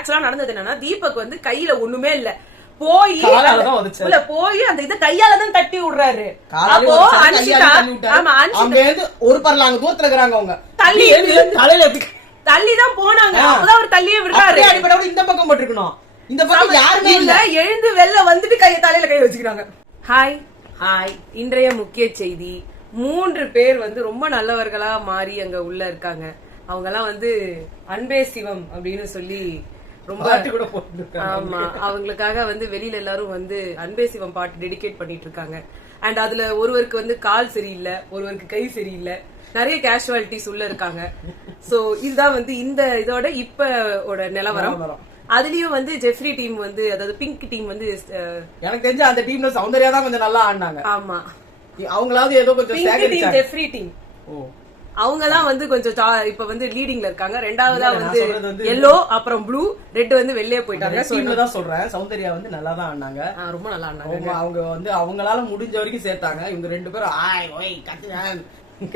ஆக்சுவலா நடந்தது என்னன்னா, தீபக் வந்து கையில ஒண்ணுமே இல்ல, போய் அந்த இத கையாலதான் தட்டி விடுறாரு. அப்போ அன்ஷிதா ஒரு பரலாங்க தூரத்துல இருக்கிறாங்க, அவங்க தள்ளிதான் போனாங்க. அப்பதான் அவர் தள்ளியே விடுறாரு. இந்த பக்கம் போட்டுருக்கணும், இந்த பக்கம் யாருமே இல்ல. எழுந்து வெளில வந்துட்டு தலையில கை வச்சுக்கிறாங்க. Hi hi. இன்றைய முக்கிய செய்தி, 3 பேர் வந்து ரொம்ப நல்லவர்களா மாறி அங்க உள்ள இருக்காங்க. அவங்க எல்லாம் வந்து அன்பே சிவம் அப்படின்னு சொல்லி ரொம்ப ஆமா, அவங்களுக்காக வந்து வெளியில எல்லாரும் வந்து அன்பே சிவம் பாட்டு டெடிகேட் பண்ணிட்டு இருக்காங்க. அண்ட் அதுல ஒருவருக்கு வந்து கால் சரியில்லை, ஒருவருக்கு கை சரியில்லை, நிறைய கேஷுவாலிட்டிஸ் உள்ள இருக்காங்க. சோ இதுதான் வந்து இந்த இதோட இப்ப நிலவரம். அதுலயும் வந்து ஜெஃப்ரி டீம் வந்து, அதாவது பிங்க் டீம் வந்து எனக்கு தெரிஞ்ச அந்த டீம்ல சௌந்தர்யா தான் கொஞ்சம் நல்லா ஆடினாங்க. ஆமா, அவங்களாவது ஏதோ கொஞ்சம் ஜெஃப்ரி டீம் அவங்கதான் வந்து கொஞ்சம் இப்ப வந்து லீடிங்ல இருக்காங்க. ரெண்டாவதா வந்து எல்லோ, அப்புறம் ப்ளூ, ரெட் வந்து வெளியே போயிட்டாங்க. சொல்றேன், சௌந்தர்யா வந்து நல்லா தான் ஆடினாங்க, ரொம்ப நல்லா ஆடினாங்க. அவங்க வந்து அவங்களால முடிஞ்ச வரைக்கும் சேர்த்தாங்க. இவங்க 2 பேரும் ஆய் ஓய் கத்துனாங்க,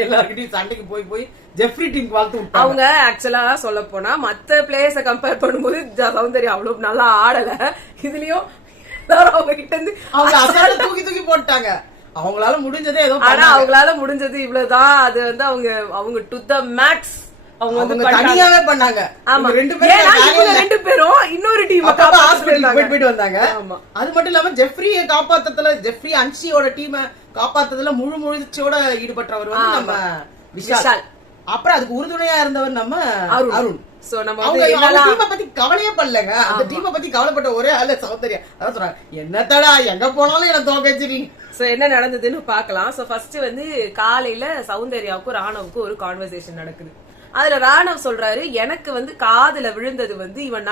எல்லார்கிட்டயும் சண்டைக்கு போய் போய் ஜெஃப்ரி டீம் வாழ்த்து விட்டாங்க. அவங்க ஆக்சுவலா சொல்ல போனா மத்த பிளேயர்ஸ கம்பேர் பண்ணும்போது சௌந்தர்யா அவ்வளவு நல்லா ஆடல. இதுலயும் அவங்க கிட்ட இருந்து அவங்க அசால தூக்கி போட்டாங்க. அவங்களால முடிஞ்சதே ஏதோ, ஆனா அவங்களால முடிஞ்சது இவ்வளவுதான். அது வந்து அவங்க டு த மேக்ஸ் அவங்க வந்து தனியாவே பண்ணாங்க. ஆமா, 2 பேரும் இன்னொரு டீம் போயிட்டு வந்தாங்க. அது மட்டும் இல்லாம ஜெஃப்ரியை காப்பாத்ததுல, ஜெஃப்ரி அன்ஷியோட டீமை காப்பாத்ததுல முழுச்சோட ஈடுபட்டவர் வந்து நம்ம விஷால். அப்புறம் அதுக்கு உறுதுணையா இருந்தவர் நம்ம அருண். சோ நம்ம டீமை பத்தி கவலையே பண்ணலங்க. அந்த டீமை பத்தி கவலைப்பட்ட ஒரே ஆளு சௌந்தர்யா. அதான் சொல்றாங்க, என்னத்தடா எங்க போனாலும் என்ன தோக்கச்சிருக்கீங்க. சோ என்ன நடந்ததுன்னு பாக்கலாம். சோ ஃபர்ஸ்ட் வந்து காலையில சௌந்தர்யாவுக்கும் ராணவுக்கும் ஒரு கான்வர்சேஷன் நடக்குது. அதுல ராணவ் சொல்றாரு, எனக்கு வந்து காதுல விழுந்தது வந்து இவன்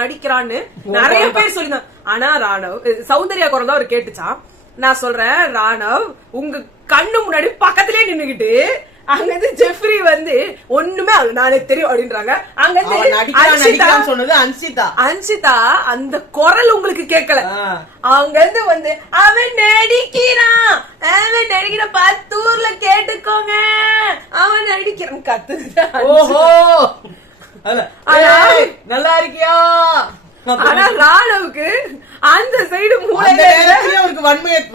நடிக்கிறான்னு நிறைய பேர் சொல்லிருந்தான். ஆனா ராணவ் சௌந்தர்யா குரல் தான் அவர் கேட்டுச்சான். நான் சொல்றேன், ராணவ் உங்க கண்ணு முன்னாடி பக்கத்திலே நின்னுகிட்டு அங்க இருந்து ஜெஃப்ரி வந்து ஒண்ணுமே நானே தெரியும் அப்படின்றாங்க. அங்க இருந்து சொன்னது அன்ஷிதா அந்த குரல் உங்களுக்கு கேட்கல. அவங்க இருந்து வந்து அவன் நடிக்கிறான் 10 ஊர்ல கேட்டுக்கோங்க, அவன் நடிக்கிறான் கத்துது. ஓஹோ நல்லா இருக்கியா. ஆனா ராணவுக்கு அந்த சைடு அவருக்கு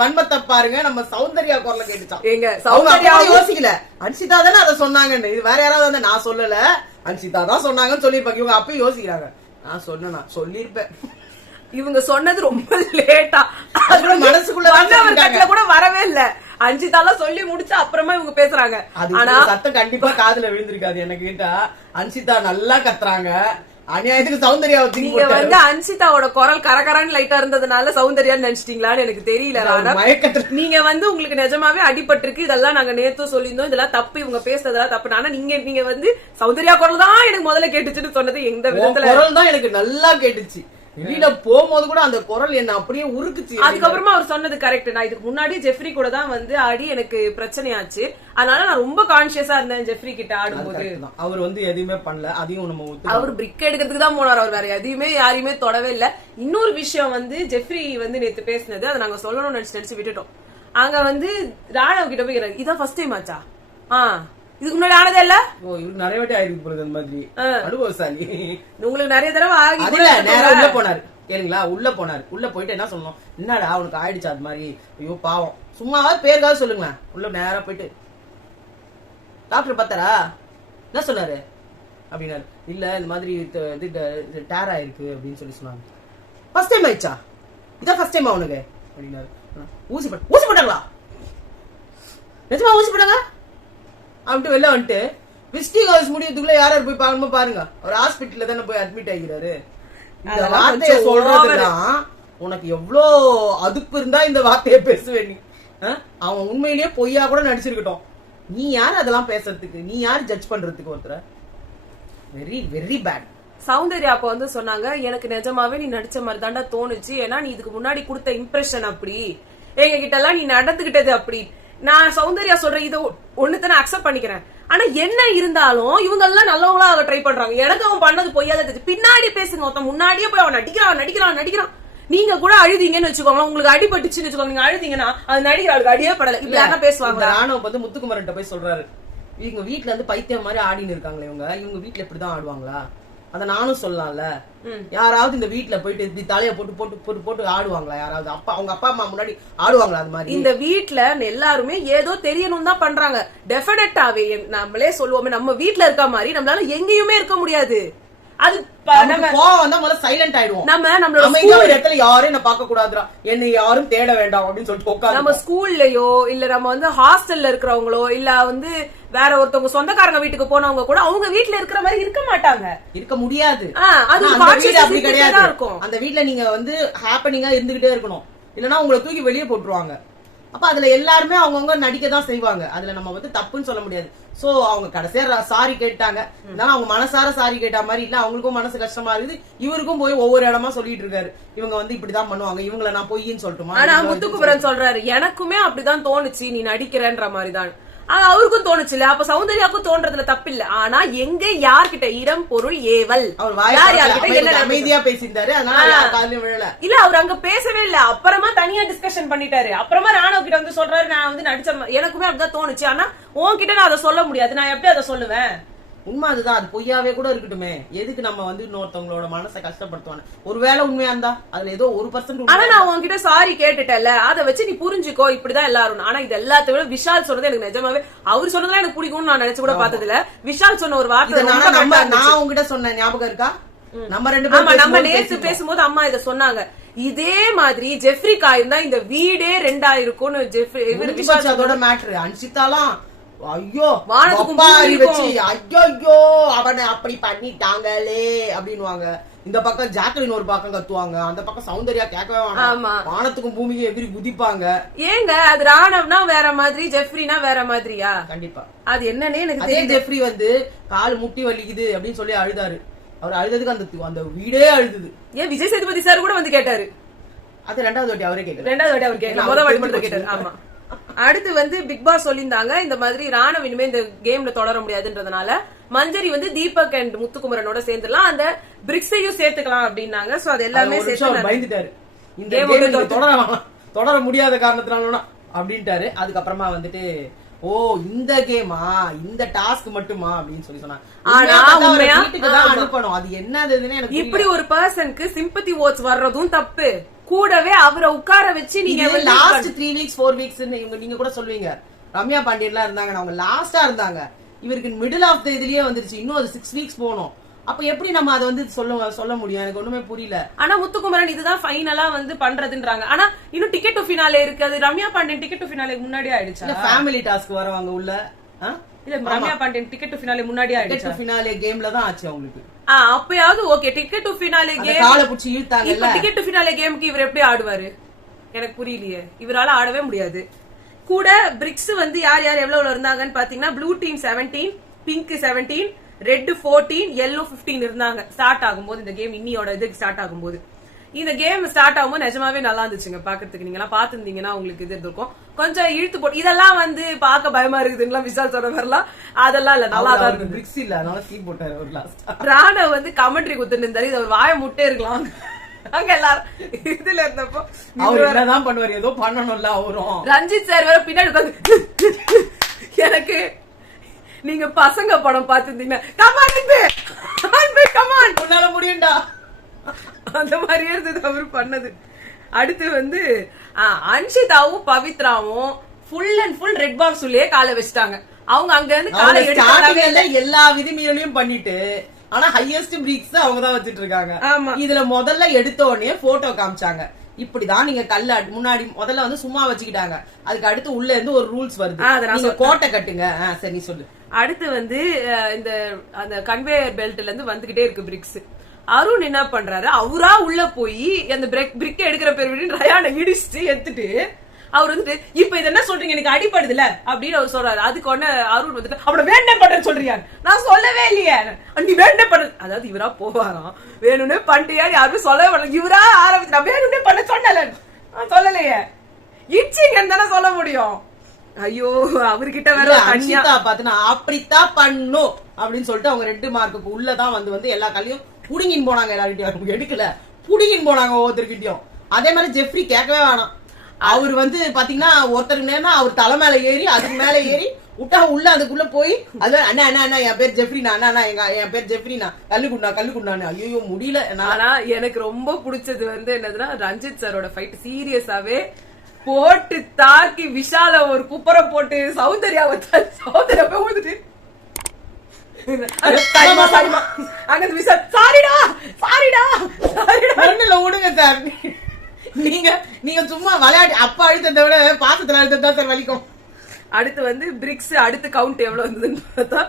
வன்மத்தை பாருங்க, நம்ம சௌந்தர்யா குரல கேட்டுச்சான். எங்க சௌந்தர்யா யோசிக்கல, அன்ஷிதா தானே அதை சொன்னாங்கன்னு. இது வேற யாராவது வந்து நான் சொல்லல, அன்ஷிதா தான் சொன்னாங்கன்னு சொல்லிருப்பாங்க. இவங்க அப்பயும் யோசிக்கிறாங்க, நான் சொல்லிருப்பேன். இவங்க சொன்னது ரொம்ப லேட்டா, மனசுக்குள்ள கூட வரவே இல்ல. அன்ஷிதாலாம் சொல்லி முடிச்சு அப்புறமா இவங்க பேசுறாங்க. ஆனா சத்தம் கண்டிப்பா காதுல விழுந்திருக்காது. எனக்கு கேட்டா அன்ஷிதா நல்லா கத்துறாங்க, அநியாயத்துக்கு சௌந்தர்யா. நீங்க வந்து அன்ஷிதாவோட குரல் கரகரன்னு லைட்டா இருந்ததுனால சௌந்தர்யான்னு நினைச்சிட்டீங்களான்னு எனக்கு தெரியல. நீங்க வந்து உங்களுக்கு நிஜமாவே அடிபட்டிருக்கு, இதெல்லாம் நாங்க நேத்து சொல்லியிருந்தோம், இதெல்லாம் தப்பு, இவங்க பேசுறதெல்லாம் தப்பு. ஆனா நீங்க வந்து சௌந்தர்யா குரல் தான் எனக்கு முதல்ல கேட்டுச்சுன்னு சொன்னது எந்த விதத்துல குரல் தான் எனக்கு நல்லா கேட்டுச்சு. வெளியில போகும்போது கூட அந்த குரல் என்ன அப்படியே உருக்குச்சு. அதுக்கப்புறமா அவர் சொன்னது கரெக்ட். நான் இதுக்கு முன்னாடி ஜெஃப்ரி கூட தான் வந்து ஆடி எனக்கு பிரச்சனையாச்சு, அதனால நான் ரொம்ப கான்சியஸா இருந்தேன் ஜெஃப்ரி கிட்ட ஆடும்போது. அவர் வந்து எதுவுமே பண்ணல, அதையும் நம்ம அவர் பிரிக் எடுக்கிறதுக்கு தான் போனார். அவர் வேற எதையுமே யாரையுமே தொடவே இல்ல. இன்னொரு விஷயம் வந்து ஜெஃப்ரி வந்து நேத்து பேசினது, அதை நாங்க சொல்லணும்னு நினைச்சு விட்டுட்டோம். அங்க வந்து ராணவ் கிட்ட போய் இதான் ஃபர்ஸ்ட் டைம் ஆச்சா, இதுக்கு முன்னாடி ஆனதே இல்ல. நிறைய வாட்டி ஆயிருக்கு போறது அந்த மாதிரி அனுபவசாலி. உங்களுக்கு நிறைய தடவை ஆகி உள்ள போனாரு கேளுங்களா, உள்ள போயிட்டு என்ன சொல்லணும், என்னடா அவனுக்கு ஆயிடுச்சு அது மாதிரி, ஐயோ பாவம், சும்மாவா பேருக்காவது சொல்லுங்களேன். உள்ள நேரா போயிட்டு டாக்டர் பார்த்தாரா, என்ன சொன்னாரு அப்படின்னாரு. இல்ல இந்த மாதிரி டேர் ஆயிருக்கு அப்படின்னு சொல்லி சொன்னாங்க. ஃபர்ஸ்ட் டைம் ஆயிடுச்சா, இதான் ஃபர்ஸ்ட் டைம் அவனுக்கு அப்படின்னாரு. ஊசி போட்டாங்களா, நிஜமா ஊசி போட்டாங்க அப்படின்ட்டு வெளில வந்துட்டு விசிட்டிங் ஹவர்ஸ் முடியறதுக்குள்ள யாரும் போய் பார்க்கணுமோ பாருங்க, அவர் ஹாஸ்பிட்டல்ல தானே போய் அட்மிட் ஆகிறாரு. இந்த வார்த்தையை சொல்றதுலாம் உனக்கு எவ்வளோ அதுப்பு இருந்தா இந்த வார்த்தையை பேசுவேன் நீ. அவன் உண்மையிலேயே பொய்யா கூட நடிச்சிருக்கட்டும், நீ யார் அதெல்லாம் பேசுறதுக்கு, நீ யார் ஜட்ஜ் பண்றதுக்கு ஒருத்தர. Very very bad. சௌந்தர்யா அப்ப வந்து சொன்னாங்க, எனக்கு நிஜமாவே நீ நடிச்ச மாதிரி தாண்டா தோணுச்சு, ஏன்னா நீ இதுக்கு முன்னாடி கொடுத்த இம்ப்ரெஷன் அப்படி, எங்க கிட்ட எல்லாம் நீ நடந்துகிட்டது அப்படி. நான் சௌந்தர்யா சொல்றேன், இதை ஒண்ணுத்தானே அக்செப்ட் பண்ணிக்கிறேன். ஆனா என்ன இருந்தாலும் இவங்க எல்லாம் நல்லவங்களா அவ ட்ரை பண்றாங்க. எனக்கு அவன் பண்ணது பொய்யாத பின்னாடி பேசுங்க, ஒருத்தன் முன்னாடியே போய் அவன் நடிக்கிறான். நீங்க கூட அழுதீங்கன்னு வச்சுக்கோங்க, உங்களுக்கு அடிபட்டுச்சுன்னு வச்சுக்கோங்க, நீங்க அழுதீங்கன்னா அது நடிக்கிறாளுக்கு அடியே படல, இப்ப யாரா பேசுவாங்க. ராணுவ வந்து முத்துக்குமரன் போய் சொல்றாரு, இவங்க வீட்டுல இருந்து பைத்தியம் மாதிரி ஆடின்னு இருக்காங்களே, இவங்க வீட்டுல இப்படிதான் ஆடுவாங்களா, அத நானும் சொல்லலாம்ல. யாராவது இந்த வீட்டுல போயிட்டு இப்படி தலைய போட்டு போட்டு போட்டு போட்டு ஆடுவாங்களா? யாராவது அவங்க அப்பா அம்மா முன்னாடி ஆடுவாங்களா அது மாதிரி? இந்த வீட்டுல எல்லாருமே ஏதோ தெரியணும் தான் பண்றாங்க. டெஃபினட்டாவே நம்மளே சொல்லுவோமே, நம்ம வீட்டுல இருக்க மாதிரி நம்மளால எங்கேயுமே இருக்க முடியாது. அது நம்ம கோவம் வந்தா முதல்ல சைலண்ட் ஆயிடுவோம். நம்மளோட இடத்துல யாரும் என்ன பார்க்க கூடாதுடா, என்னை யாரும் தேட வேண்டாம் அப்படின்னு சொல்லிட்டு உட்கார்ந்து நம்ம ஸ்கூல்லயோ இல்ல நம்ம வந்து ஹாஸ்டல்ல இருக்கிறவங்களோ இல்ல வந்து வேற ஒருத்தவங்க சொந்தக்காரங்க வீட்டுக்கு போனவங்க கூட அவங்க வீட்டுல இருக்கிற மாதிரி இருக்க மாட்டாங்க, இருக்க முடியாது. அது அப்படி கிடையாது. அந்த வீட்டுல நீங்க வந்து ஹாப்பனிங்கா இருந்துகிட்டே இருக்கணும், இல்லன்னா உங்களை தூக்கி வெளியே போட்டுருவாங்க. அப்ப அதுல எல்லாருமே அவங்கவுங்க நடிக்கதான் செய்வாங்க. அதுல நம்ம வந்து தப்புன்னு சொல்ல முடியாது. சோ அவங்க கடைசியா சாரி கேட்டாங்க, அவங்க மனசார சாரி கேட்ட மாதிரி இல்ல, அவங்களுக்கும் மனசு கஷ்டமா இருக்குது. இவருக்கும் போய் ஒவ்வொரு இடமா சொல்லிட்டு இருக்காரு, இவங்க வந்து இப்படிதான் பண்ணுவாங்க, இவங்கள நான் பொய்ன்னு சொல்லட்டுமா? ஆனா முத்துக்குமரன் சொல்றாரு, எனக்குமே அப்படிதான் தோணுச்சு நீ நடிக்கிறன்ற மாதிரிதான். அவருக்கும் தோணுச்சு இல்ல, அப்ப சௌந்தர்யாவுக்கும் தோன்றதுல தப்பு இல்ல. ஆனா எங்க யார்கிட்ட இடம் பொருள் ஏவல், அமைதியா பேசிட்டாரு, இல்ல அவர் அங்க பேசவே இல்ல. அப்புறமா தனியா டிஸ்கஷன் பண்ணிட்டாரு. அப்புறமா ராணவ கிட்ட வந்து சொல்றாரு, நான் வந்து நடிச்ச எனக்குமே அப்படிதான் தோணுச்சு, ஆனா உன்கிட்ட நான் அதை சொல்ல முடியாது, நான் எப்படி அதை சொல்லுவேன்? உண்மை அதுதான். அது பொய்யாவே கூட இருக்கட்டுமே, எதுக்கு நம்ம வந்து இன்னொருத்தவங்களோட மனசை கஷ்டப்படுத்துவாங்க? ஒருவேளை உண்மையா இருந்தா அதுல ஏதோ 1%. ஆனா நான் உன்கிட்ட சாரி கேட்டுட்டேன்ல, அதை வச்சு நீ புரிஞ்சுக்கோ, இப்படிதான் எல்லாரும். ஆனா இது எல்லாத்த விட விஷால் சொன்னது எனக்கு நிஜமாவே, அவர் சொன்னதுலாம் எனக்கு பிடிக்கும்னு நான் நினைச்சு கூட பார்த்தது இல்ல. விஷால் சொன்ன ஒரு வார்த்தை நான் உங்ககிட்ட சொன்னேன், ஞாபகம் இருக்கா? நம்ம ரெண்டு பேரும் நம்ம நேத்து பேசும்போது அம்மா இத சொன்னாங்க. இதே மாதிரி ஜெஃப்ரி காயிருந்தா இந்த வீடே 2 இருக்கும்னு ஜெஃப்ரி அதோட மேட்ரு. அன்சிதாலாம் ஐயோ வச்சு ஐயோ அவனை அப்படி பண்ணிட்டாங்களே அப்படின்னுவாங்க. இந்த பக்கம் ஜாக்லின் ஒரு பக்கம் கத்துவாங்க, அந்த பக்கம் சௌந்தர்யா கேட்கவே வேணாம், வானத்துக்கும் பூமிக்கும் எதிரி குதிப்பாங்க. ஏங்க அது ராணவ்னா வேற மாதிரி, ஜெஃப்ரினா வேற மாதிரியா? கண்டிப்பா அது என்னன்னே எனக்கு தெரியும். ஜெஃப்ரி வந்து கால் முட்டி வலிக்குது அப்படின்னு சொல்லி அழுதாரு. அவர் அழுததுக்கு அந்த வீடே அழுதுது. ஏன் விஜய் சேதுபதி சார் கூட வந்து கேட்டாரு. அது 2வது வாட்டி அவரே கேட்டாரு. 2வது வாட்டி அவர் கேட்கல, முதல் வாட்டி மட்டும் கேட்டாரு. ஆமா. அடுத்து வந்து பிக் பாஸ் சொல்லியிருந்தாங்க, இந்த மாதிரி ராணவ் இனிமே இந்த கேம்ல தொடர முடியாதுன்றதுனால மஞ்சரி வந்து தீபக் அண்ட் முத்துக்குமரனோட சேர்ந்துலாம், அந்த பிரிக்ஸையும் சேர்த்துக்கலாம் அப்படின்னாங்க. சோ அது எல்லாமே சேர்த்து பயந்துட்டாரு, இந்த கேம் தொடர முடியாத காரணத்தினால அப்படின்ட்டாரு. அதுக்கப்புறமா வந்துட்டு ஓ இந்த கேமா, இந்த டாஸ்க் மட்டுமா அப்படின்னு சொல்லி சொன்னாங்க. அனுப்பணும், அது என்னதுன்னு எனக்கு இப்படி ஒரு பர்சனுக்கு சிம்பத்தி ஓட்ஸ் வர்றதும் தப்பு. கூடவே அவரை உட்கார வச்சு நீங்க லாஸ்ட் 3 வீக்ஸ் 4 வீக்ஸ் நீங்க கூட சொல்லுவீங்க, ரம்யா பாண்டியன்லாம் இருந்தாங்க, அவங்க லாஸ்டா இருந்தாங்க. இவருக்கு மிடில் ஆஃப் த இதுலயே வந்துருச்சு, இன்னும் அது 6 வீக்ஸ் போகணும். அப்ப எப்படி நம்ம அதை வந்து சொல்ல முடியும்? எனக்கு ஒண்ணுமே புரியல. ஆனா முத்துக்குமரன் இதுதான் ஃபைனலா வந்து பண்றதுன்றாங்க. ஆனா இன்னும் டிக்கெட் டு ஃபினாலே இருக்கு. அது Ramya Pandian ticket to finale முன்னாடி ஆயிடுச்சு. ஃபேமிலி டாஸ்க் வரவங்க உள்ள இல்ல, Ramya Pandian ticket to finale முன்னாடி ஆயிடுச்சு. டிக்கெட் டு ஃபினாலே கேம்ல தான் ஆச்சு அவங்களுக்கு. அப்பயாவது okay, ticket to finale game காலை புடிச்சு இழுத்தாங்க. இப்ப டிக்கெட் டு ஃபினாலே கேம்க்கு இவர் எப்படி ஆடுவாரு எனக்கு புரியலையே. இவரால ஆடவே முடியாது. கூட பிரிக்ஸ் வந்து யார் யார் எவ்வளவு இருந்தாங்கன்னு பாத்தீங்கன்னா, blue team 17, pink 17, red 14, yellow 15 இருந்தாங்க ஸ்டார்ட் ஆகும்போது. இந்த கேம் இன்னியோட இதுக்கு ஸ்டார்ட் ஆகும்போது, இந்த கேம் ஸ்டார்ட் ஆகும்போது நிஜமாவே நல்லா இருந்துச்சுங்க பாக்குறதுக்கு. நீங்க எல்லாம் பாத்துருந்தீங்கன்னா உங்களுக்கு இது இருக்கும். கொஞ்சம் இழுத்து போட்டு இதெல்லாம் வந்து பாக்க பயமா இருக்குதுன்னா விஷால் சொல்ற மாதிரிலாம் அதெல்லாம் இல்ல, நல்லா தான் இருக்கு. பிரிக்ஸ் இல்ல, அதனால சீன் போட்டாரு ஒரு லாஸ்ட். ராணவ் வந்து கமெண்ட்ரி குத்துட்டு இருந்தாரு, இது ஒரு வாயை முட்டே இருக்கலாம். அங்க எல்லாரும் இதுல இருந்தப்போ அவர் என்னதான் பண்ணுவாரு, ஏதோ பண்ணணும்ல அவரும். ரஞ்சித் சார் வேற பின்னாடி உட்காந்து எனக்கு நீங்க பசங்க படம் பாத்துருந்தீங்க, கமான் உன்னால முடியும்டா அந்த மாதிரியே இருந்தது அவர் பண்ணது. அடுத்து வந்து அன்ஷிதாவும் பவித்ராவும் full and full red box உள்ளே காலை வச்சுட்டாங்க. அவங்க அங்க இருந்து காலை எடுத்து எல்லா விதிமீறலையும் பண்ணிட்டு, ஆனா ஹையஸ்ட் பிரீக்ஸ் அவங்க தான் வச்சிட்டு இருக்காங்க. இதுல முதல்ல எடுத்த உடனே போட்டோ காமிச்சாங்க, இப்படிதான் நீங்க கல்ல முன்னாடி முதல்ல வந்து சும்மா வச்சுக்கிட்டாங்க. அதுக்கு அடுத்து உள்ள இருந்து ஒரு ரூல்ஸ் வருது, நீங்க கோட்டை கட்டுங்க. சரி சொல்லு. அடுத்து வந்து இந்த அந்த கன்வேயர் பெல்ட்ல இருந்து வந்துகிட்டே இருக்கு பிரிக்ஸ். அருண் என்ன பண்றாரு, அவரா உள்ள போய் அந்த பிரிக் எடுக்கிற பேர் ரயானை இடிச்சுட்டு எடுத்துட்டு அவர் வந்துட்டு இப்ப இது என்ன சொல்றீங்க, எனக்கு அடிப்படுதுல அப்படின்னு அவர் சொல்றாரு. அதுக்கு உடனே அருண் வந்துட்டு அவனை வேண்டே பண்றேன்னு சொல்றியா, நான் சொல்லவே இல்லையே, நீ வேண்டே பண்ண. அதாவது இவரா போவாராம், வேணும்னே பண்ணியா யாரும் சொல்லவே பண்ணல, இவரா ஆரம்பிச்சு நான் வேணும்னே பண்ண சொன்னல, சொல்லலையே, இச்சிங்கன்னு தானே சொல்ல முடியும். ஐயோ அவர்கிட்ட வேற அன்ஷிதா பாத்தனா அப்படித்தான் பண்ணும் அப்படின்னு சொல்லிட்டு அவங்க 2 மார்க்குக்கு உள்ளதான் வந்து எல்லா கல்லையும் புடிங்கின்னு போனாங்க. எல்லார்கிட்டயும் எடுக்கல, புடிங்கின்னு போனாங்க ஒவ்வொருத்தர்கிட்டயும். அதே மாதிரி ஜெஃப்ரி கேட்கவே வேணாம், அவர் வந்து பாத்தீங்கன்னா ஒருத்தருக்கு நேரம்னா அவர் தலை மேல ஏறி அதுக்கு மேல ஏறி விட்டா உள்ள அதுக்குள்ள போய் அது அண்ணா அண்ணா அண்ணா என் பேர் ஜெஃப்ரினா அண்ணா என் பேர் ஜெஃப்ரினா கல்லுக்குண்டான்னு ஐயோ முடியல. ஆனா எனக்கு ரொம்ப பிடிச்சது வந்து என்னதுன்னா ரஞ்சித் சாரோட ஃபைட் சீரியஸாவே போட்டு தாக்கி விஷால ஒரு குப்பரை போட்டு சௌந்தர்யா போய் ஊதுட்டு அங்க விஷால் சாரிடா விடுங்க சார். நீங்க சும்மா விளையாட்டு அப்ப அழுத்தத்தை விட பாசத்துல அழுத்தம் தான் சார் வலிக்கும். அடுத்து வந்து பிரிக்ஸ் அடுத்து கவுண்ட் எவ்வளவு இருந்ததுன்னு பார்த்தா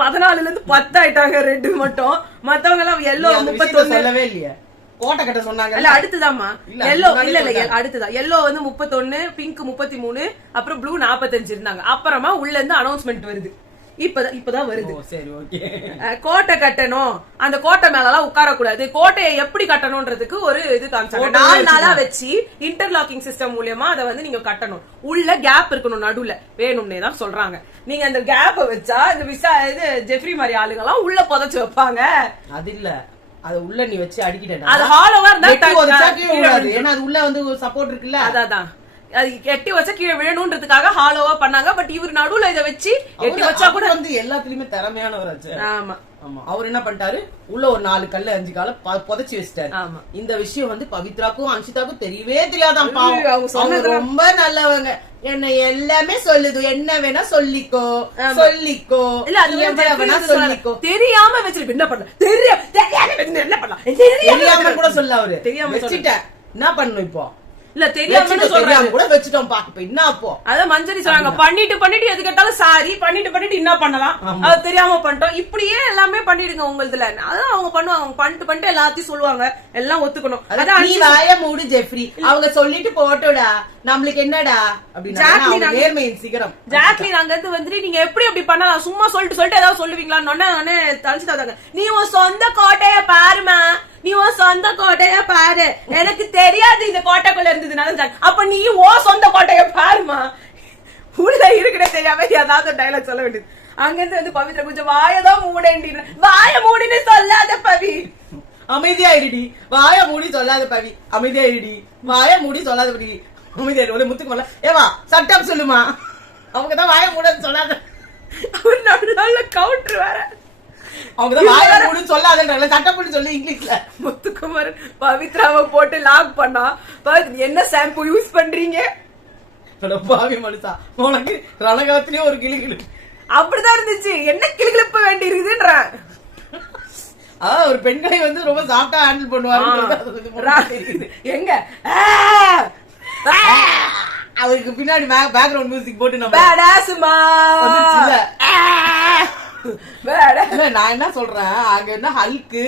14ல இருந்து 10 ஆயிட்டாங்க ரெட் மட்டும். மத்தவங்க எல்லாம் எல்லோ 31 சொல்லவே இல்லையே. கோட்டை கட்ட சொன்னாங்க. இல்ல அடுத்துதாம்மா எல்லோ இல்ல அடுத்துதான் எல்லோ வந்து 31, பிங்க் 33, அப்புறம் ப்ளூ 45 இருந்தாங்க. அப்புறமா உள்ள இருந்து அனௌன்ஸ்மெண்ட் வருது. இப்பதான் வருது. சரி ஓகே. கோட்டை கட்டணும், அந்த கோட்டை மேல எல்லாம் உட்கார கூடாது, கோட்டையை எப்படி கட்டணும்ன்றதுக்கு ஒரு இது காமிச்சாங்க. 4 நாளா வச்சு இன்டர்லாக்கிங் சிஸ்டம் மூலியமா அதை வந்து நீங்க கட்டணும். உள்ள கேப் இருக்கணும் நடுவுல வேணும்னே தான் சொல்றாங்க. நீங்க அந்த கேப்ப வச்சா இந்த இது ஜெஃப்ரி மாதிரி ஆளுங்க எல்லாம் உள்ள புதைச்சு வைப்பாங்க. அது இல்ல அது உள்ள நீ வச்சு அடிக்கிட்டேன். அது ஹாலோவா இருந்தா ஏன்னா அது உள்ள வந்து சப்போர்ட் இருக்குல்ல. அதான் எட்டி வச்சா கீழே விழணும்ன்றதுக்காக ஹாலோவா பண்ணாங்க. பட் இவர் நடுவுல இதை வச்சு எட்டி வச்சா கூட வந்து எல்லாத்துலயுமே திறமையானவராச்சு. ஆமா ஆமா. அவர் என்ன பண்ணிட்டாரு, உள்ள ஒரு 4 கல்லு 5 கால புதைச்சு வச்சிட்டாரு. ஆமா. இந்த விஷயம் வந்து பவித்ராக்கும் அன்ஷிதாக்கும் தெரியவே தெரியாதான். அவங்க ரொம்ப நல்லவங்க. என்ன எல்லாமே சொல்லுது, என்ன வேணா சொல்லிக்கோ இல்ல அது வேணா சொல்லிக்கோ. தெரியாம வச்சிருப்ப என்ன பண்ண தெரியாம என்ன பண்ணலாம், தெரியாம கூட சொல்ல அவரு தெரியாம வச்சுட்டேன் என்ன பண்ணணும் இப்போ. இல்ல தெரியாம கூட வச்சுட்டோம் பாக்க என்ன அப்போ. அதான் மஞ்சரி சொல்றாங்க பண்ணிட்டு எது கேட்டாலும் சாரி பண்ணிட்டு என்ன பண்ணலாம், அது தெரியாம பண்ணிட்டோம் இப்படியே எல்லாமே பண்ணிடுங்க உங்களுதுல. அதான் அவங்க பண்ணுவாங்க, அவங்க பண்ணிட்டு எல்லாத்தையும் சொல்லுவாங்க, எல்லாம் ஒத்துக்கணும். அதான் நீ வாய மூடு ஜெஃப்ரி, அவங்க சொல்லிட்டு போட்டோடா நம்மளுக்கு என்னடா அப்படின்னு நேர்மையின் சிகரம். ஜாக்லின் அங்க இருந்து வந்துட்டு நீங்க எப்படி அப்படி பண்ணலாம், சும்மா சொல்லிட்டு ஏதாவது சொல்லுவீங்களான்னு தலிச்சுட்டாங்க. நீ உன் சொந்த கோட்டைய பாருமா, நீ உன் சொந்த கோட்டைய பாரு, எனக்கு தெரியாது இந்த கோட்டைக்குள்ள இருந்ததுனால. அப்ப நீ ஓ சொந்த கோட்டைய பாருமா, உள்ள இருக்கிற தெரியாம ஏதாவது டைலாக் சொல்ல வேண்டியது. அங்க இருந்து வந்து பவித்ரா கொஞ்சம் வாயதான் மூடேண்டி, வாய மூடின்னு சொல்லாத பவி, அமைதியாயிடுடி, வாய மூடி சொல்லாத பவி, அமைதியாயிடுடி, வாய மூடி சொல்லாத பவி, அமைதியாயிடு. முத்துக்கு மேல ஏவா சட்டம் சொல்லுமா, அவங்கதான் வாய மூடன்னு சொல்லாத. நல்ல கவுண்டர் வேற, அவங்கதான் வாய மூடுன்னு சொல்லாதன்றாங்க, சட்டம் பண்ணி சொல்லு இங்கிலீஷ்ல. முத்துக்குமார் பவித்ராவை போட்டு லாக் பண்ணா, என்ன ஷாம்பு யூஸ் பண்றீங்க பாவி மனுஷா, உனக்கு ரணகாத்திலேயே ஒரு கிளிகிழு அப்படிதான் இருந்துச்சு. என்ன கிளிகிழப்பு வேண்டி இருக்குதுன்ற அதான் ஒரு பெண்களை வந்து ரொம்ப சாஃப்டா ஹேண்டில் பண்ணுவாங்க. எங்க அவருக்கு பின்னாடி பேக்ரவுண்ட் மியூசிக் போட்டு நம்ம நான் என்ன சொல்றேன், அங்க என்ன ஹல்கு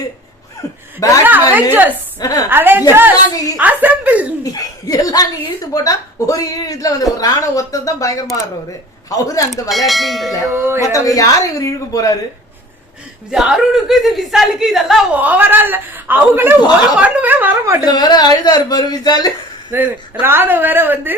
எல்லாம் இழுத்து போட்டா ஒரு இழுத்துல வந்து ஒரு ராணுவ ஒத்தம் தான் பயங்கரமா ஆடுறவரு. அவரு அந்த விளையாட்டுலயும் இல்ல, மத்தவங்க யாரு இவர் இழுக்க போறாரு. அருணுக்கு இது விஷாலுக்கு இதெல்லாம் ஓவரா இல்ல, அவங்களே பண்ணுவே வர மாட்டேன். வேற அழுதா இருப்பாரு விஷாலு. ராணு வேற வந்து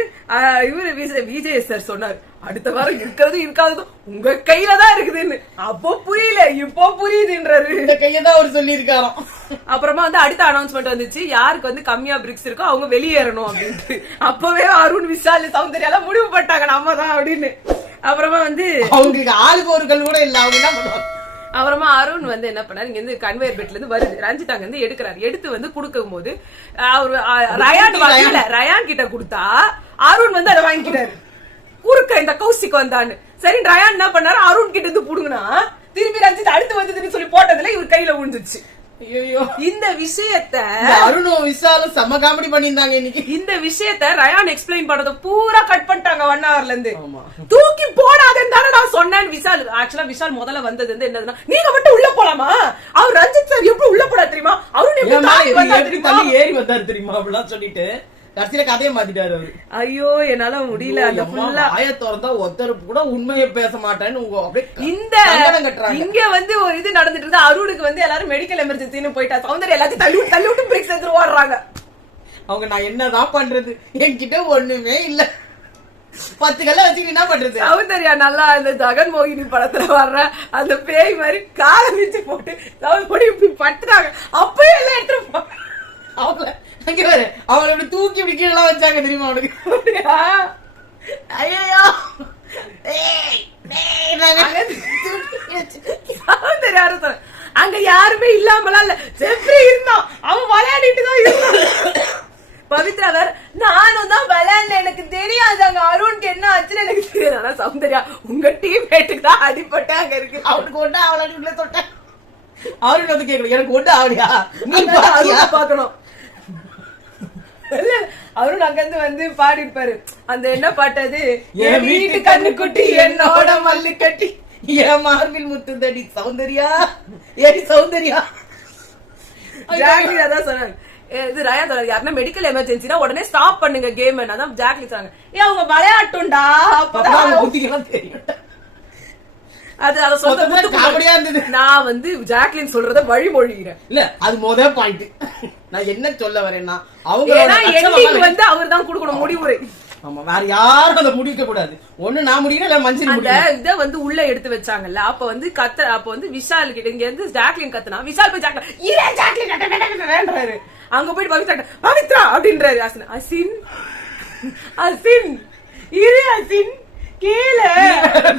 இவரு விஜய் சார் சொன்னாரு, அடுத்த வாரம் இருக்கிறது இருக்காததும் உங்க கையில தான் இருக்குதுன்னு. அப்போ புரியல, இப்போ புரியுதுன்றாரு. இந்த கையதான் அவர் சொல்லி இருக்காராம். அப்புறமா வந்து அடுத்த அனௌன்ஸ்மெண்ட் வந்துச்சு, யாருக்கு வந்து கம்மியா பிரிக்ஸ் இருக்கோ அவங்க வெளியேறணும் அப்படின்ட்டு. அப்பவே அருண் விஷால் சௌந்தர்யா எல்லாம் முடிவு பண்ணிட்டாங்க நம்ம தான் அப்படின்னு. அப்புறமா வந்து அவங்களுக்கு ஆளுக்கு ஒரு கல் கூட இல்ல, அவங்க என்ன பண்ணுவாங்க. அப்புறமா அருண் வந்து என்ன பண்ணாரு, இங்க இருந்து கன்வேயர் பெட்ல இருந்து வருது, ரஞ்சித் அங்க இருந்து எடுக்கிறாரு. எடுத்து வந்து கொடுக்கும் போது அவரு ரயான் கிட்ட கொடுத்தா அருண் வந்து அதை வாங்கிக்கிட்டாரு. குறுக்க இந்த கௌசிக் வந்தான்னு சரி ரயான் என்ன பண்ணாரு, அருண் கிட்ட இருந்து புடுங்கினா திரும்பி ரஞ்சித் அடுத்து வந்ததுன்னு சொல்லி போட்டதுல இவர் கையில விழுந்துச்சு. இந்த விஷயத்த அருணும் விஷாலும் செம்ம காமெடி பண்ணிருந்தாங்க இன்னைக்கு. இந்த விஷயத்த ரயான் எக்ஸ்பிளைன் பண்றத பூரா கட் பண்ணிட்டாங்க 1 hourல இருந்து. தூக்கி போடாதன்னு தானே நான் சொன்னேன். விஷால் ஆக்சுவலா விஷால் முதல்ல வந்தது வந்து என்னதுன்னா, நீங்க மட்டும் உள்ள போலாமா, அவர் ரஞ்சித் சார் எப்படி உள்ள போடா தெரியுமா, அருண் எப்படி ஏறி வந்தாரு தெரியுமா அப்படிலாம் சொல்லிட்டு கடைசியில கதையை மாத்திட்டாரு அவரு. ஐயோ என்னால முடியல. அந்த ஃபுல்லா ஆயத்தோரந்தா ஒருத்தர் கூட உண்மையை பேச மாட்டேன்னு இந்த இங்க வந்து ஒரு இது நடந்துட்டு இருந்தா, அருணுக்கு வந்து எல்லாரும் மெடிக்கல் எமர்ஜென்சின்னு போயிட்டா, சௌந்தர்யா எல்லாத்தையும் தள்ளி விட்டு பிரேக்ஸ் எடுத்து ஓடுறாங்க. அவங்க நான் என்னதான் பண்றது, என்கிட்ட ஒண்ணுமே இல்ல, 10 கல்ல வச்சுக்கிட்டு என்ன பண்றது. சௌந்தர்யா நல்லா அந்த ஜெகன் மோகினி படத்துல வர்ற அந்த பேய் மாதிரி காலை வச்சு போட்டு இப்படி பட்டுறாங்க. அப்பயே எல்லாம் எடுத்துட்டு அவங்கள அங்க பாரு அவளை இப்படி தூக்கி இப்படி கீழே வச்சாங்க தெரியுமா அவனுக்கு. ஐயோ அங்க யாருமே இல்லாமலாம் இல்ல, ஜெஃப்ரி இருந்தான், அவன் விளையாடிட்டு தான் இருந்தான். பவித்ரா வேற நானும் தான் விளையாடல, எனக்கு தெரியாது அங்க அருணுக்கு என்ன ஆச்சுன்னு எனக்கு தெரியாது. ஆனா சௌந்தர்யா உங்க டீம் மேட்டுக்கு தான் அடிபட்ட அங்க இருக்கு. அவனுக்கு ஒண்ணு அவளை உள்ள தொட்டேன். அவருக்கு வந்து கேட்கணும் எனக்கு ஒண்ணு ஆவடியா நீ பாக்கணும். அருண் அங்க இருந்து வந்து பாடி இருப்பாரு அந்த என்ன பாட்டது, என் வீட்டு கண்ணுக்குட்டி என்னோட மல்லு கட்டி என் மார்பில் முத்துந்தடி சௌந்தர்யா ஏடி சௌந்தர்யா. ஜாக்லி அதான் சொன்னாங்க. இது ரயா சொன்னாங்க, யாருன்னா மெடிக்கல் எமர்ஜென்சினா உடனே ஸ்டாப் பண்ணுங்க கேம். அதான் ஜாக்லி சொன்னாங்க, ஏன் அவங்க விளையாட்டுண்டா புத்திக்கெல்லாம் தெரியும். அது அத சொல்றது நான் வந்து ஜாக்லின் சொல்றத வழிமொழிகிறேன். இல்ல அது முத பாயிண்ட். நான் என்ன சொல்ல வரேன்னா அவங்க வந்து அவர் தான் கொடுக்கணும் முடிவுரை. ஆமா வேற யாரும் அதை முடிக்க கூடாது. ஒண்ணு நான் முடியல இல்ல மஞ்சள் அந்த இத வந்து உள்ள எடுத்து வச்சாங்கல்ல, அப்ப வந்து அப்ப வந்து விஷால் கிட்ட இங்க இருந்து ஜாக்லின் கத்துனா, விஷால் போய் ஜாக்லின் அங்க போயிட்டு பவித்ரா அப்படின்றாரு. அசின் அசின் இரு அசின் கீழே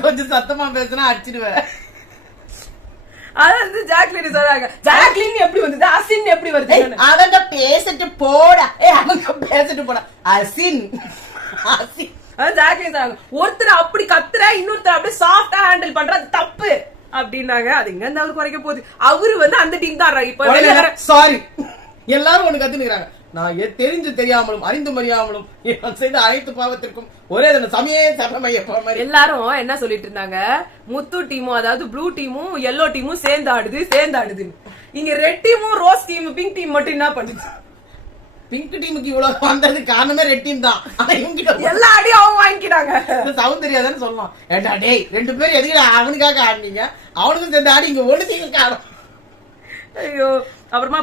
கொஞ்சம் சத்தமா பேசினா அடிச்சிடுவேன். அது வந்து ஜாக்லின் சொல்றாங்க, ஜாக்லின் எப்படி வந்தது அசின் எப்படி வருது, அவங்க பேசிட்டு போடா அவங்க பேசிட்டு போடா அசின் அசின். ஜாக்லின் சொல்றாங்க, ஒருத்தர் அப்படி கத்துற இன்னொருத்தர் அப்படியே சாஃப்டா ஹேண்டில் பண்ற அது தப்பு அப்படின்னாங்க. அது எங்க இருந்து அவருக்கு குறைக்க போகுது, அவரு வந்து அந்த டீம் தான். இப்ப சாரி எல்லாரும் ஒண்ணு கத்துக்கிறாங்க. நான் தெரிஞ்சு தெரியாமலும் அறிந்தும் அறியாமலும் செய்த அனைத்து பாவத்திற்கும் ஒரே சமய எல்லாரும் என்ன சொல்லிட்டு இருந்தாங்க, முத்து டீமும் அதாவது ப்ளூ டீமும் எல்லோ டீமும் சேர்ந்து ஆடுது. இங்க ரெட் டீமும் ரோஸ் டீம் பிங்க் டீம் மட்டும் என்ன பண்ணுச்சு? பிங்க் டீமுக்கு இவ்வளவு வந்தது காரணமே ரெட் டீம் தான். ஆனா இவங்க எல்லா அடியும் அவங்க வாங்கிட்டாங்க. சௌந்தர்யா தானே சொல்லலாம். ஏண்டா டேய் ரெண்டு பேரும் எதுக்கு அவனுக்காக ஆடினீங்க, அவனுக்கும் சேர்ந்து ஆடி இங்க ஒண்ணு காணும். ஐயோ அப்புறமா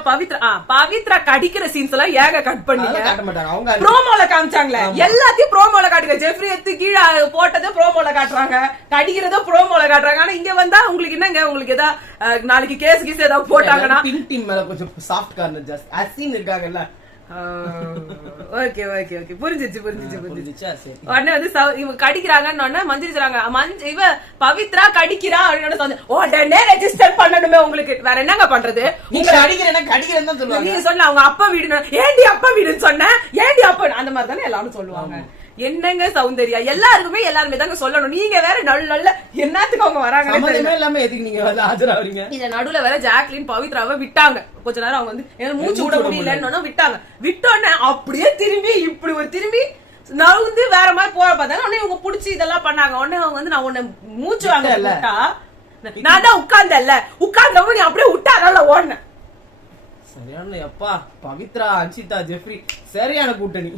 பவித்ரா கடிக்கிற சீன்ஸ் எல்லாம் ஏங்க கட் பண்ணீங்க? காட்ட மாட்டாங்க அவங்க ப்ரோமோல காமிச்சாங்களே, எல்லாத்தையும் ப்ரோமோல காட்டுங்க. ஜெஃப்ரி எடுத்து கீழே போட்டதை ப்ரோமோல காட்டுறாங்க, கடிக்கிறதோ ப்ரோமோல காட்டுறாங்க. ஆனா இங்க வந்தா உங்களுக்கு என்னங்க, உங்களுக்கு ஏதாவது நாளைக்கு கேஸ் கீஸ் ஏதாவது போட்டாங்கன்னா பிங்க் டீம் மேல கொஞ்சம் சாஃப்ட் கார்னர் ஜாஸ்தி அசின் இருக்காங்கல்ல. ஓகே ஓகே ஓகே புரிஞ்சிச்சு. உடனே வந்து இவங்க கடிக்கிறாங்கன்னு மஞ்சள் சொல்றாங்க, இவ பவித்ரா கடிக்கிறா அப்படின்னு உடனே ரெஜிஸ்டர் பண்ணணுமே. உங்களுக்கு வேற என்னங்க பண்றது? நீங்க கடிக்கிறேன்னு தான் சொல்லுவாங்க. நீங்க சொன்ன அவங்க அப்பா வீடு, ஏண்டி அப்பா வீடுன்னு சொன்ன, ஏண்டி அப்பா அந்த மாதிரி தானே எல்லாரும் சொல்லுவாங்க. என்னங்க சௌந்தர்யா எல்லாருக்குமே எல்லாருமே தாங்க சொல்லணும். நீங்க வேற நல்ல என்னத்துக்கு அவங்க வராங்க எல்லாமே எதுக்கு நீங்க ஆஜராவீங்க? இந்த நடுவுல வேற ஜாக்லின் பவித்ராவை விட்டாங்க. கொஞ்ச நேரம் அவங்க வந்து மூச்சு விட முடியலன்னு விட்டாங்க. விட்டோன்னே அப்படியே திரும்பி இப்படி ஒரு திரும்பி நவுந்து வேற மாதிரி போற பார்த்தாங்க. உடனே இவங்க புடிச்சு இதெல்லாம் பண்ணாங்க. உடனே அவங்க வந்து நான் உன்னை மூச்சு வாங்க விட்டா, நான் தான் உட்கார்ந்தல்ல, உட்கார்ந்தவங்க நீ அப்படியே விட்டா அதனால ஓடுனேன். சரியான எப்பா பவித்ரா அன்சிதா ஜெஃப்ரி சரியான கூட்டணி.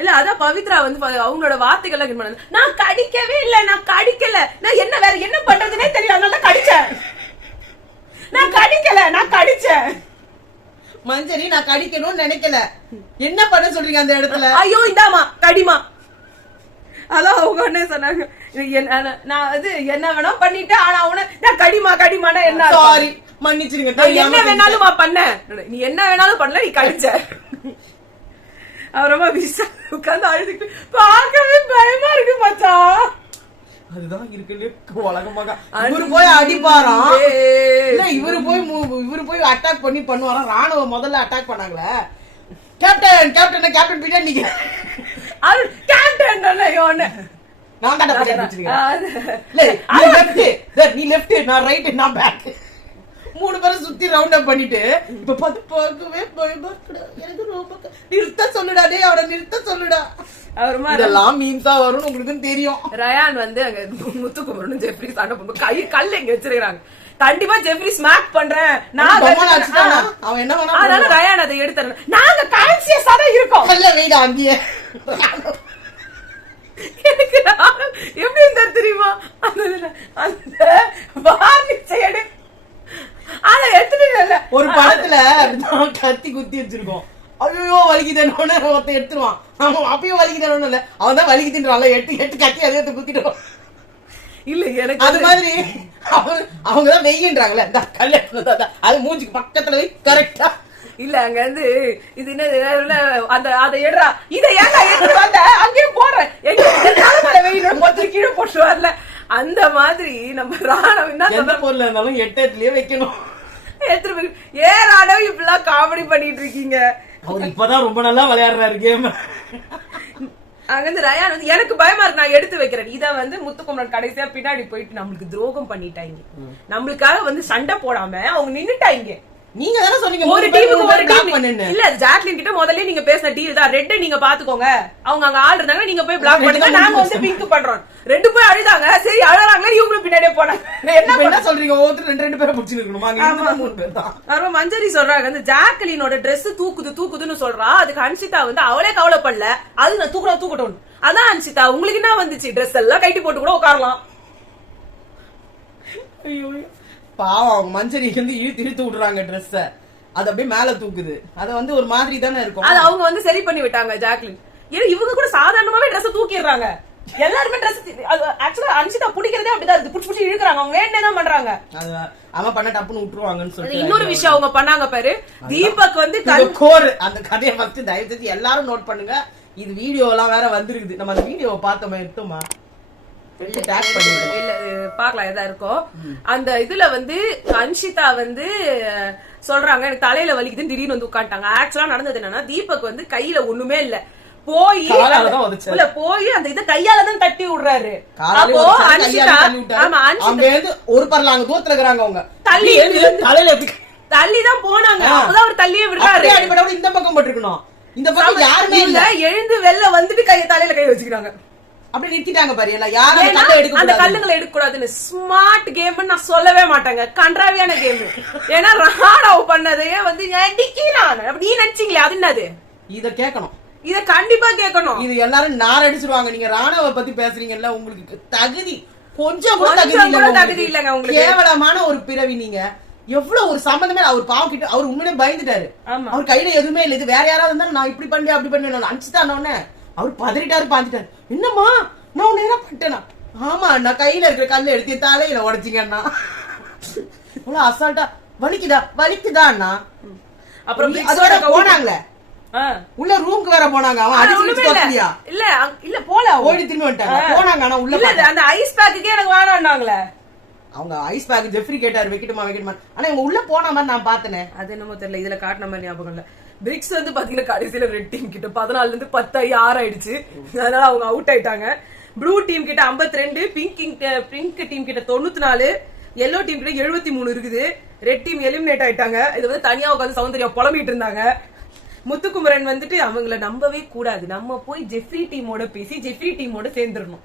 இல்ல அதான் பவித்ரா வந்து அவங்களோட வார்த்தைகள் நான் கடிக்கவே இல்ல, நான் கடிக்கல, நான் என்ன வேற என்ன பண்றதுன்னே தெரியல, அதனால கடிச்சேன், நான் கடிக்கல, நான் கடிச்சேன். மஞ்சரி நான் கடிக்கணும்னு நினைக்கல, என்ன பண்ண சொல்றீங்க அந்த இடத்துல? ஐயோ இந்தாமா கடிமா. அதான் அவங்க உடனே சொன்னாங்க, நான் அது என்ன வேணா பண்ணிட்டேன், ஆனா அவன நான் கடிமானா என்ன? சாரி மன்னிச்சிருங்க, என்ன வேணாலும் பண்ண, நீ என்ன வேணாலும் பண்ணல, நீ கடிச்ச. அப்புறமா விஷா உட்கார்ந்து அழுதுக்கு பார்க்கவே பயமா இருக்கு மச்சான். அதுதான் இருக்குல்ல உலகமாக. இவரு போய் அடிப்பாராம், இவரு போய் அட்டாக் பண்ணுவாராம். ராணுவ முதல்ல அட்டாக் பண்ணாங்களே, கேப்டன் பின்னாடி நீங்க கேப்டன் நான் நீ லெஃப்ட் நான் ரைட் நான் பேக், மூணு பேரும் சுத்தி ரவுண்ட் அப் பண்ணிட்டு இப்ப பார்த்து பார்க்கவே பயமா இருக்குடா. எனக்கு ரொம்ப நிறுத்த சொல்லுடா, டே அவனை நிறுத்த சொல்லுடா. அப்புறமா இதெல்லாம் மீம்ஸா வரும்னு உங்களுக்கு தெரியும். ரயான் வந்து அங்க முத்துக்குமரனும் ஜெஃப்ரி சண்டை போட்டு கை கல் எங்க வச்சிருக்காங்க. கண்டிப்பா ஜெஃப்ரி ஸ்மாக் பண்றேன் நான் அவன் என்ன பண்ணா, அதனால ரயான் அதை எடுத்துறேன். நாங்க கான்சியஸா தான் இருக்கோம். இல்ல வெயிடா அங்கேயே எனக்கு எப்படி தெரியுமா அந்த வார்னிஷ் எடு. ஆனா எடுத்துட்டு ஒரு படத்துல கத்தி குத்தி வச்சிருக்கோம், ஐயோ வலிக்குதேன்னு ஒருத்த எடுத்துருவான், அவன் அப்பயும் வலிக்குதேன்னு இல்ல, அவன் தான் வலிக்குதுன்றான், எட்டு கத்தி அதே குத்திடுவான். இல்ல எனக்கு அது மாதிரி அவங்கதான் வெய்யின்றாங்களே, கல்யாணம் அது மூஞ்சிக்கு பக்கத்துல கரெக்டா இல்ல அங்க வந்து இது என்ன அந்த அதை எடுறா இதை ஏங்க எடுத்து வந்த அங்கேயும் போடுறேன் எங்க வெயில் மொத்தம் கீழே போட்டு வரல அந்த மாதிரி நம்ம ராணவ எந்த பொருள் இருந்தாலும் 8 வைக்கணும். எடுத்துட்டு ஏன் ராணவ இப்படிலாம் காமெடி பண்ணிட்டு இருக்கீங்க? அவர் இப்பதான் ரொம்ப நல்லா விளையாடுறாரு கேம். அங்க வந்து ரயான் வந்து எனக்கு பயமா இருக்கு நான் எடுத்து வைக்கிறேன். இத வந்து முத்துக்குமரன் கடைசியா பின்னாடி போயிட்டு நம்மளுக்கு துரோகம் பண்ணிட்டாங்க. நம்மளுக்காக வந்து சண்டை போடாம அவங்க நின்னுட்டாங்க. நீங்க தான சொன்னீங்க ஒரு டீமுக்கு ஒரு டீம் பண்ணுங்க. இல்ல ஜாக்லின் கிட்ட முதல்ல நீங்க பேசின டீல் தான். ரெட் நீங்க பாத்துக்கோங்க. அவங்க அங்க ஆள் இருந்தாங்க நீங்க போய் பிளாக் பண்ணுங்க. நாங்க வந்து பிங்க் பண்றோம். ரெண்டு பேர் அழுதாங்க. சரி அழறாங்க இவங்க பின்னாடியே போனாங்க. என்ன சொல்றீங்க? ஒவ்வொருத்தர் ரெண்டு பேரை புடிச்சு இருக்கணுமா? அங்க 3 பேர் தான். அப்புறம் மஞ்சரி சொல்றாங்க அந்த ஜாக்லினோட Dress தூக்குதுன்னு சொல்றா. அதுக்கு அன்சிதா வந்து அவளே கவலைப்படல. அது நான் தூக்கட்டும். அதான் அன்சிதா உங்களுக்கு என்ன வந்துச்சு? Dress எல்லாம் கைட்டி போட்டு கூட உட்காரலாம். ஐயோ பாவம் அவங்க மஞ்சரிக்கு வந்து இழுத்து விடுறாங்க ட்ரெஸ். அது அப்படியே மேல தூக்குது. அது வந்து ஒரு மாதிரி தானே இருக்கும். அது அவங்க வந்து சரி பண்ணி விட்டாங்க ஜாக்லின். ஏன்னா இவங்க கூட சாதாரணமாவே ட்ரெஸ் தூக்கிடுறாங்க. எல்லாருமே ட்ரெஸ் ஆக்சுவலா அன்சிதா பிடிக்கிறதே அப்படிதான் இருக்கு. புடிச்சு இழுக்கிறாங்க. அவங்க என்ன பண்றாங்க? அவன் பண்ண டப்புன்னு விட்டுருவாங்கன்னு சொல்லி இன்னொரு விஷயம் அவங்க பண்ணாங்க பாரு. தீபக் வந்து கோர் அந்த கதையை ஃபர்ஸ்ட் தயவு செஞ்சு எல்லாரும் நோட் பண்ணுங்க. இது வீடியோ எல்லாம் வேற வந்துருக்குது. நம்ம அந்த வீடியோவை பார்த்தோமா எடுத்தோமா பாக்கலாம் எதா இருக்கும். அந்த இதுல வந்து அன்ஷிதா வந்து சொல்றாங்க எனக்கு தலையில வலிக்குதுன்னு திடீர்னு வந்து உட்காந்துட்டாங்க. ஆக்சுவலா நடந்தது என்னன்னா தீபக் வந்து கையில ஒண்ணுமே இல்ல போய் அந்த இதை கையாலதான் தட்டி விடுறாரு. அப்போ அன்ஷிதா ஒரு பரலாங்க தூரத்துல இருக்கிறாங்க. அவங்க தள்ளிதான் போனாங்க. அப்பதான் அவர் தள்ளியே விடுறாரு. இந்த பக்கம் போட்டுருக்கணும். இந்த பக்கம் யாருமே இல்ல. எழுந்து வெளில வந்துட்டு தலையில கை வச்சுக்கிறாங்க. அப்படி நிறுத்திட்டாங்க பாரு. யாரும் அந்த கல்லுங்களை எடுக்க கூடாதுன்னு ஸ்மார்ட் கேம் நான் சொல்லவே மாட்டாங்க. கன்றாவியான கேம். ஏன்னா ராணவ் பண்ணதையே வந்து நீ நினைச்சீங்களே அது என்னது? இத கேட்கணும். இத கண்டிப்பா கேட்கணும். இது எல்லாரும் நார் அடிச்சிருவாங்க. நீங்க ராணவ பத்தி பேசுறீங்கல்ல உங்களுக்கு தகுதி கொஞ்சம் கூட தகுதி இல்லங்க. உங்களுக்கு கேவலமான ஒரு பிறவி. நீங்க எவ்வளவு ஒரு சம்பந்தமே அவர் பாவம் கிட்ட அவர் உண்மையிலே பயந்துட்டாரு. அவர் கையில எதுவுமே இல்ல. இது வேற யாராவது இருந்தா நான் இப்படி பண்ணேன் அப்படி பண்ணேன் அனுப்பிச்சுட்டானே அவர் பதறிட்டாரு பாஞ்சிட்டாரு. என்னம்மா நான் உன்ன என்ன பண்ணிட்டேனா? ஆமா நான் கையில இருக்கிற கல்ல எடுத்து தலையில உடைச்சிங்கன்னா அசால்ட்டா வலிக்குதா அண்ணா. அப்புறம் அதோட போனாங்களே உள்ள ரூம்க்கு வேற போனாங்க. இல்ல போல ஓடி திரும்பி வந்துட்டாங்க. போனாங்க ஆனா உள்ள அந்த ஐஸ் பேக்குக்கே எனக்கு வேணாம்னாங்களே. அவங்க ஐஸ் பேக் ஜெஃப்ரி கேட்டாரு வைக்கட்டுமா. ஆனா இவங்க உள்ள போன மாதிரி நான் பார்த்தேனே. அது என்னமோ தெரியல. இதுல காட்டின மாதிரி ஞாபகம் இல்ல. பிரிக்ஸ் வந்து பாத்தீங்கன்னா கடைசியில ரெட் டீம் கிட்ட 14 இருந்து 10 ஆயிடுச்சு. அதனால அவங்க அவுட் ஆயிட்டாங்க. ப்ளூ டீம் கிட்ட 52, பிங்க் டீம் கிட்ட 94, எல்லோ டீம் கிட்ட 73 இருக்குது. ரெட் டீம் எலிமினேட் ஆயிட்டாங்க. இது வந்து தனியா உட்காந்து சௌந்தர்யா புலம்பிட்டு இருந்தாங்க. முத்துக்குமரன் வந்துட்டு அவங்கள நம்பவே கூடாது. நம்ம போய் ஜெஃப்ரி டீமோட பேசி ஜெஃப்ரி டீமோட சேர்ந்துடணும்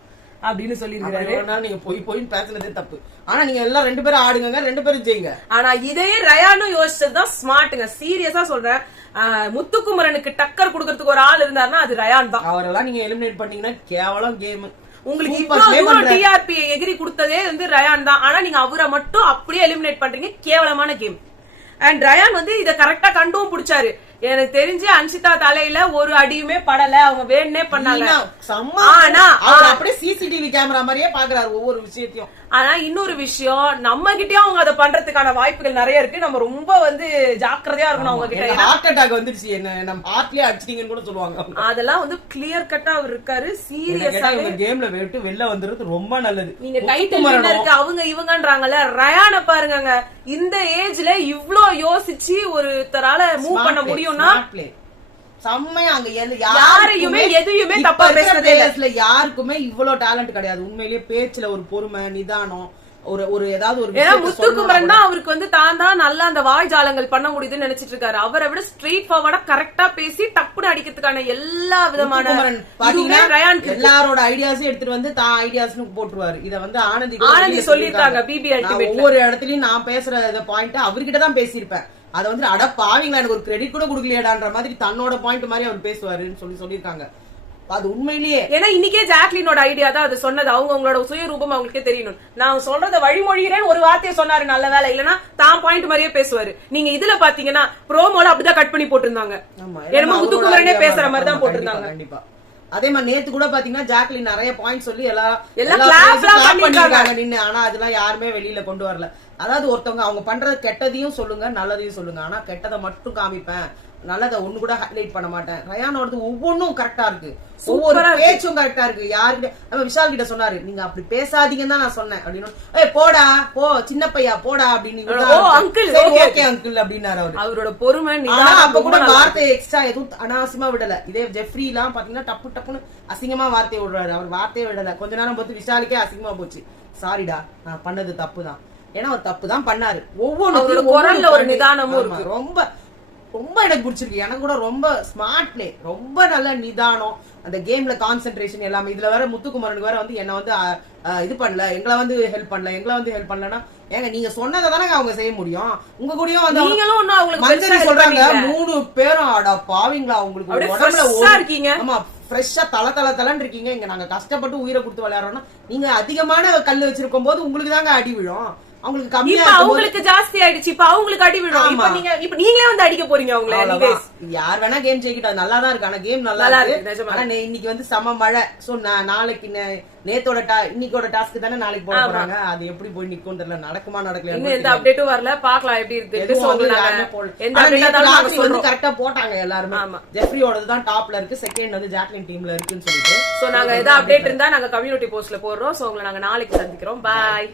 அப்படின்னு சொல்லிருக்காரு. நீங்க போய் பேசுனதே தப்பு. ஆனா நீங்க எல்லாம் 2 பேரும் ஆடுங்க 2 பேரும் ஜெயிங்க. ஆனா இதையே ரயானும் யோசிச்சதுதான் ஸ்மார்ட்டுங்க. சீரியஸா சொல்றேன். முத்துக்குமரனுக்கு டக்கர் குடுக்கறதுக்கு ஒரு ஆள் இருந்தாருன்னா அது ரயான் தான். அவரெல்லாம் நீங்க எலிமினேட் பண்ணீங்கன்னா கேவலம் கேம். உங்களுக்கு இவ்வளவு டிஆர்பி எகிரி கொடுத்ததே வந்து ரயான் தான். ஆனா நீங்க அவரை மட்டும் அப்படியே எலிமினேட் பண்றீங்க. கேவலமான கேம். அண்ட் ரயான் வந்து இத கரெக்டா கண்டும் பிடிச்சாரு. எனக்கு தெரிஞ்சு அன்ஷிதா தலையில ஒரு அடியுமே படல. அவங்க வேணுனே பண்ணாங்க. ஆனா அப்படியே சிசிடிவி கேமரா மாதிரியே பாக்குறாரு ஒவ்வொரு விஷயத்தையும். ஆனா இன்னொரு விஷயம் நம்ம கிட்டயும் அவங்க அதை பண்றதுக்கான வாய்ப்புகள் நிறைய இருக்கு. நம்ம ரொம்ப வந்து ஜாக்கிரதையா இருக்கணும் அவங்க கிட்ட. ஹார்ட் அட்டாக் வந்துருச்சு என்ன நம்ம ஹார்ட்லயே அடிச்சிட்டீங்கன்னு கூட சொல்லுவாங்க. அதெல்லாம் வந்து கிளியர் கட்டா அவர் இருக்காரு. சீரியஸா கேம்ல விட்டு வெளில வந்துறது ரொம்ப நல்லது. நீங்க டைட்டில் இருக்கு அவங்க இவங்கன்றாங்கல்ல. ரயானை பாருங்க. இந்த ஏஜ்ல இவ்ளோ யோசிச்சு ஒருத்தரால மூவ் பண்ண முடியும்னா செம்மையா அங்க யாரையுமே எதையுமே தப்பா பேசுறதே இல்ல. யாருக்குமே இவ்வளவு டேலண்ட் கிடையாது. உண்மையிலேயே பேச்சுல ஒரு பொறுமை நிதானம் ஒரு ஏதாவது ஒரு முத்துக்குமரன் தான் அவருக்கு வந்து தான் நல்லா அந்த வாய்ஜாலங்கள் பண்ண முடியுதுன்னு நினைச்சிட்டு இருக்காரு. அவரை விட ஸ்ட்ரெயிட் ஃபார்வர்டா கரெக்டா பேசி டப்புன்னு அடிக்கிறதுக்கான எல்லா விதமான எல்லாரோட ஐடியாஸும் எடுத்துட்டு வந்து தான் ஐடியாஸ்னு போட்டுருவாரு. இத வந்து ஆனந்தி சொல்லிருக்காங்க. பிபி ஒவ்வொரு இடத்துலயும் நான் பேசுற பாயிண்ட் அவர்கிட்ட தான் பேசியிருப்பேன். அத வந்து அட பாவீங்களா எனக்கு ஒரு கிரெடிட் கூட கொடுக்கலையாடான்ற மாதிரி தன்னோட பாயிண்ட் மாதிரி அவர் பேசுவாருன்னு சொல்லிருக்காங்க. அது உண்மையிலேயே ஏன்னா இன்னைக்கே ஜாக்லினோட ஐடியா தான் அது சொன்னது. அவங்களோட சுய ரூபம் அவங்களுக்கே தெரியணும். நான் சொல்றத வழிமொழிகிறேன் ஒரு வார்த்தையை சொன்னாரு நல்ல வேலை. இல்லன்னா தான் பாயிண்ட் மாதிரியே பேசுவாரு. நீங்க இதுல பாத்தீங்கன்னா ப்ரோமோல அப்படிதான் கட் பண்ணி போட்டிருந்தாங்க. என்னமோ முத்துக்குமரனே பேசுற மாதிரி தான் போட்டிருந்தாங்க. கண்டிப்பா அதே மாதிரி நேத்து கூட பாத்தீங்கன்னா ஜாக்லின் நிறைய பாயிண்ட் சொல்லி எல்லாம் கிளாப் பண்ணிருக்காங்க நின்னு. ஆனா அதெல்லாம் யாருமே வெளியில கொண்டு வரல. அதாவது ஒருத்தவங்க அவங்க பண்றது கெட்டதையும் சொல்லுங்க நல்லதையும் சொல்லுங்க, ஆனா கெட்டதை மட்டும் காமிப்பேன், நல்லதை ஒண்ணு கூட ஹைலைட் பண்ண மாட்டேன். ரயானோடது ஒவ்வொன்னும் கரெக்டா இருக்கு, ஒவ்வொரு பேச்சும் கரெக்டா இருக்கு. யாருக்கிட்ட நம்ம விஷால் கிட்ட சொன்னாரு, நீங்க அப்படி பேசாதீங்கன்னு தான் நான் சொன்னேன் அப்படின்னு. ஏய் போடா போ சின்ன பையா போடா அப்படின்னு. ஓகே அங்கிள் அப்படின்னாரு அவரு. அவரோட பொறுமை. அப்ப கூட வார்த்தை எக்ஸ்ட்ரா எதுவும் அனாவசியமா விடல. இதே ஜெஃப்ரி எல்லாம் பாத்தீங்கன்னா டப்பு டப்புன்னு அசிங்கமா வார்த்தையை விடுறாரு, அவர் வார்த்தையை விடல. கொஞ்ச நேரம் பார்த்து விஷாலுக்கே அசிங்கமா போச்சு. சாரிடா நான் பண்ணது தப்பு தான், ஏன்னா அவர் தப்பு தான் பண்ணாரு. ஒவ்வொரு குரல்ல ஒரு நிதானமும் இருக்கு. ரொம்ப ரொம்ப எனக்கு பிடிச்சிருக்கு. எனக்கு கூட ரொம்ப ஸ்மார்ட் பிளே, ரொம்ப நல்ல நிதானம், அந்த கேம்ல கான்சென்ட்ரேஷன் எல்லாமே. இதுல வேற முத்துக்குமரனுக்கு வேற வந்து என்ன வந்து இது பண்ணல, எங்களை வந்து ஹெல்ப் பண்ணலன்னா ஏங்க நீங்க சொன்னதை தானே அவங்க செய்ய முடியும். உங்க கூடயும் வந்து மஞ்சள் சொல்றாங்க 3 பேரும் ஆடா பாவீங்களா உங்களுக்கு உடம்புல இருக்கீங்க. ஆமா ஃப்ரெஷ்ஷா தலன்னு இருக்கீங்க. இங்க நாங்க கஷ்டப்பட்டு உயிரை கொடுத்து விளையாடுறோம்னா நீங்க அதிகமான கல்லு வச்சிருக்கும் போது உங்களுக்கு தாங்க அடி விழும், அவங்களுக்கு கம்மியா அவங்களுக்கு ஜாஸ்தி ஆயிடுச்சு. இப்ப அவங்களுக்கு அடி விடும். இப்ப நீங்களே வந்து அடிக்க போறீங்க அவங்கள. யார் வேணா கேம் ஜெயிக்கிட்டா நல்லா தான் இருக்கு, ஆனா கேம் நல்லா இருக்கு. ஆனா இன்னைக்கு வந்து செம மழை. சோ நாளைக்கு நேத்தோட இன்னைக்கோட டாஸ்க் தானே நாளைக்கு போட போறாங்க. அது எப்படி போய் நிக்கும் தெரியல, நடக்குமா நடக்கல. இன்னும் எந்த அப்டேட்டும் வரல, பாக்கலாம் எப்படி இருக்கு. வந்து கரெக்டா போட்டாங்க எல்லாருமே. ஜெஃப்ரியோடது தான் டாப்ல இருக்கு, செகண்ட் வந்து ஜாக்லின் டீம்ல இருக்குன்னு சொல்லிட்டு. சோ நாங்க ஏதாவது அப்டேட் இருந்தா நாங்க கம்யூனிட்டி போஸ்ட்ல போடுறோம். சோ உங்களை நாங்க நாளைக்கு சந்திக்கிறோம். பாய்.